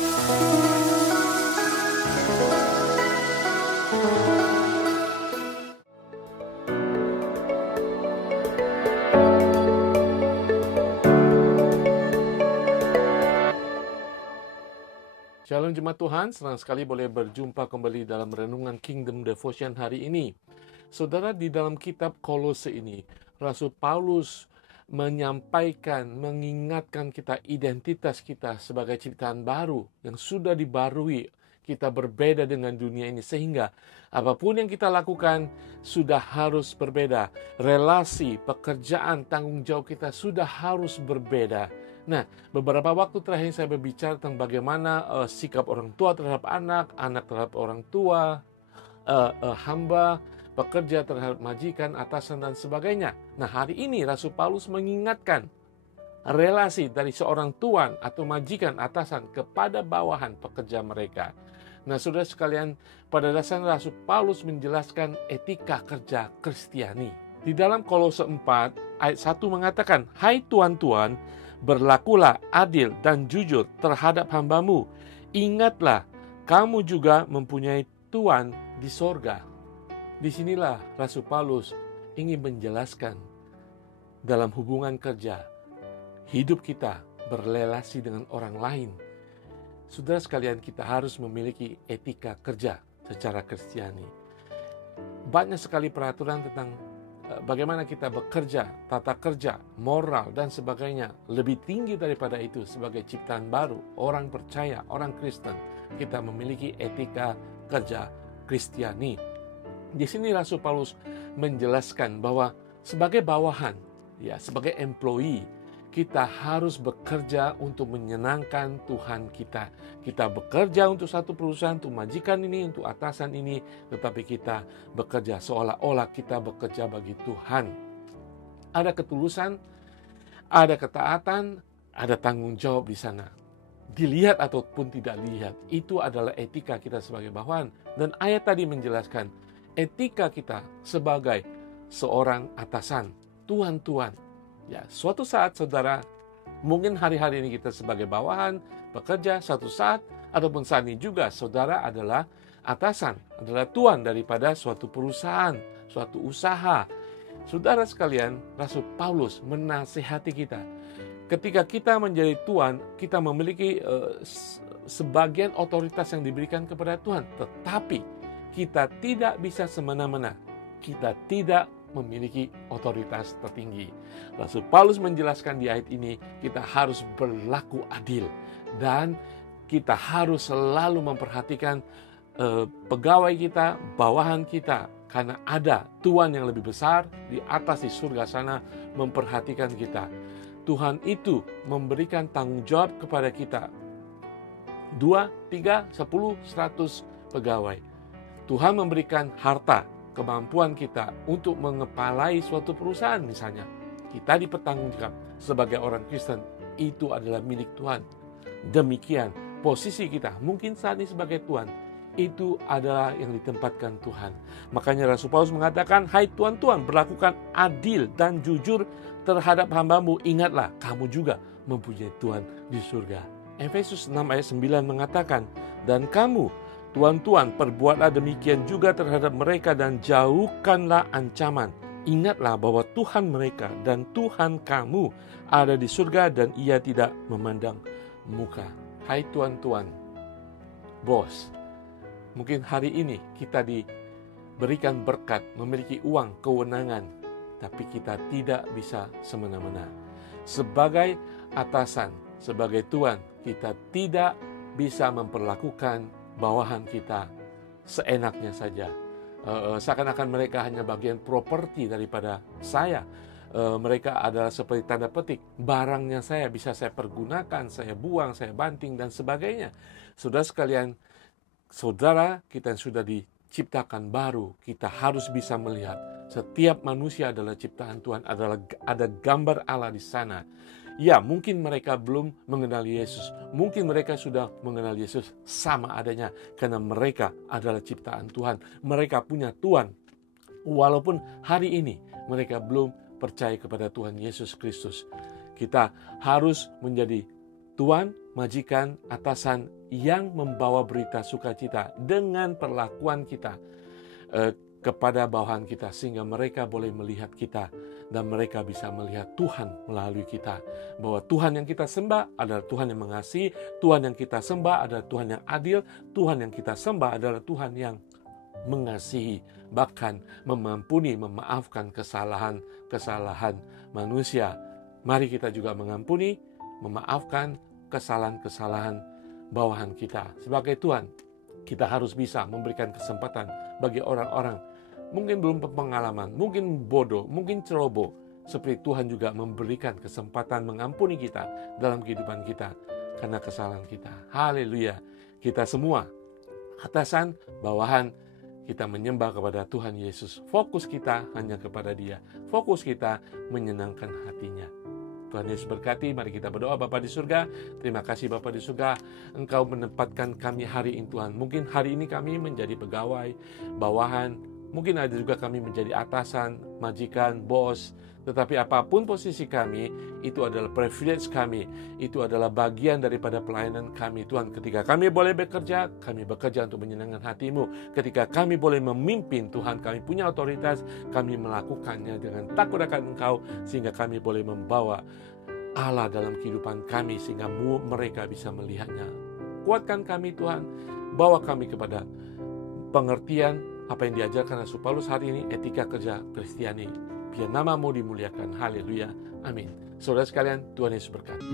Shalom Jemaat Tuhan, senang sekali boleh berjumpa kembali dalam Renungan Kingdom Devotion hari ini. Saudara, di dalam kitab Kolose ini, Rasul Paulus menyampaikan, mengingatkan kita identitas kita sebagai ciptaan baru yang sudah dibarui. Kita berbeda dengan dunia ini sehingga apapun yang kita lakukan sudah harus berbeda. Relasi, pekerjaan, tanggung jawab kita sudah harus berbeda. Nah, beberapa waktu terakhir saya berbicara tentang bagaimana sikap orang tua terhadap anak, anak terhadap orang tua, hamba, pekerja terhadap majikan, atasan, dan sebagainya. Nah, hari ini Rasul Paulus mengingatkan relasi dari seorang tuan atau majikan atasan kepada bawahan pekerja mereka. Nah, saudara sekalian, pada dasarnya Rasul Paulus menjelaskan etika kerja Kristiani. Di dalam Kolose 4 ayat 1 mengatakan, "Hai tuan-tuan, berlakulah adil dan jujur terhadap hambamu. Ingatlah, kamu juga mempunyai Tuan di sorga." Disinilah Rasul Paulus ingin menjelaskan dalam hubungan kerja, hidup kita berrelasi dengan orang lain. Saudara sekalian, kita harus memiliki etika kerja secara Kristiani. Banyak sekali peraturan tentang bagaimana kita bekerja, tata kerja, moral, dan sebagainya. Lebih tinggi daripada itu, sebagai ciptaan baru, orang percaya, orang Kristen, kita memiliki etika kerja Kristiani. Di sini Rasul Paulus menjelaskan bahwa sebagai bawahan, ya, sebagai employee, kita harus bekerja untuk menyenangkan Tuhan kita. Kita bekerja untuk satu perusahaan, untuk majikan ini, untuk atasan ini, tetapi kita bekerja seolah-olah kita bekerja bagi Tuhan. Ada ketulusan, ada ketaatan, ada tanggung jawab di sana. Dilihat ataupun tidak dilihat, itu adalah etika kita sebagai bawahan. Dan ayat tadi menjelaskan etika kita sebagai seorang atasan, tuan-tuan. Ya, suatu saat saudara, mungkin hari-hari ini kita sebagai bawahan, bekerja, suatu saat, ataupun saat ini juga saudara adalah atasan, adalah tuan daripada suatu perusahaan, suatu usaha. Saudara sekalian, Rasul Paulus menasihati kita. Ketika kita menjadi tuan, kita memiliki sebagian otoritas yang diberikan kepada Tuhan. Tetapi kita tidak bisa semena-mena. Kita tidak memiliki otoritas tertinggi. Rasul Paulus menjelaskan di ayat ini, kita harus berlaku adil dan kita harus selalu memperhatikan pegawai kita, bawahan kita, karena ada Tuhan yang lebih besar di atas di surga sana memperhatikan kita. Tuhan itu memberikan tanggung jawab kepada kita 2, 3, 10, 100 pegawai. Tuhan memberikan harta, kemampuan kita untuk mengepalai suatu perusahaan misalnya. Kita dipertanggungjawab sebagai orang Kristen, itu adalah milik Tuhan. Demikian posisi kita, mungkin saat ini sebagai tuan, itu adalah yang ditempatkan Tuhan. Makanya Rasul Paulus mengatakan, "Hai tuan-tuan, berlakukan adil dan jujur terhadap hambamu. Ingatlah, kamu juga mempunyai Tuhan di surga." Efesus 6 ayat 9 mengatakan, "Dan kamu, tuan-tuan, perbuatlah demikian juga terhadap mereka dan jauhkanlah ancaman. Ingatlah bahwa Tuhan mereka dan Tuhan kamu ada di surga dan Ia tidak memandang muka." Hai tuan-tuan, bos, mungkin hari ini kita diberikan berkat, memiliki uang, kewenangan, tapi kita tidak bisa semena-mena. Sebagai atasan, sebagai tuan, kita tidak bisa memperlakukan bawahan kita seenaknya saja. Seakan-akan mereka hanya bagian properti daripada saya. Mereka adalah seperti tanda petik, barangnya saya bisa saya pergunakan, saya buang, saya banting, dan sebagainya. Saudara sekalian, saudara kita yang sudah diciptakan baru, kita harus bisa melihat setiap manusia adalah ciptaan Tuhan, ada gambar Allah di sana. Ya, mungkin mereka belum mengenal Yesus. Mungkin mereka sudah mengenal Yesus sama adanya. Karena mereka adalah ciptaan Tuhan. Mereka punya Tuhan. Walaupun hari ini mereka belum percaya kepada Tuhan Yesus Kristus. Kita harus menjadi tuan, majikan, atasan yang membawa berita sukacita dengan perlakuan kita kepada bawahan kita, sehingga mereka boleh melihat kita dan mereka bisa melihat Tuhan melalui kita, bahwa Tuhan yang kita sembah adalah Tuhan yang mengasihi, Tuhan yang kita sembah adalah Tuhan yang adil, Tuhan yang kita sembah adalah Tuhan yang mengasihi, bahkan mengampuni, memaafkan kesalahan manusia. Mari kita juga mengampuni, memaafkan kesalahan-kesalahan bawahan kita. Sebagai Tuhan, kita harus bisa memberikan kesempatan bagi orang-orang mungkin belum berpengalaman, mungkin bodoh, mungkin ceroboh, seperti Tuhan juga memberikan kesempatan mengampuni kita dalam kehidupan kita karena kesalahan kita. Haleluya. Kita semua, atasan, bawahan, kita menyembah kepada Tuhan Yesus. Fokus kita hanya kepada Dia. Fokus kita menyenangkan hatinya. Tuhan Yesus berkati. Mari kita berdoa. Bapa di surga, terima kasih Bapa di surga, Engkau menempatkan kami hari ini Tuhan. Mungkin hari ini kami menjadi pegawai, bawahan, mungkin ada juga kami menjadi atasan, majikan, bos. Tetapi apapun posisi kami, itu adalah privilege kami, itu adalah bagian daripada pelayanan kami Tuhan. Ketika kami boleh bekerja, kami bekerja untuk menyenangkan hati-Mu. Ketika kami boleh memimpin Tuhan, kami punya otoritas, kami melakukannya dengan takut akan Engkau, sehingga kami boleh membawa Allah dalam kehidupan kami, sehingga mereka bisa melihatnya. Kuatkan kami Tuhan, bawa kami kepada pengertian apa yang diajarkan Rasul Paulus hari ini, etika kerja Kristiani. Biar nama-Mu dimuliakan. Haleluya. Amin. Saudara sekalian, Tuhan Yesus berkati.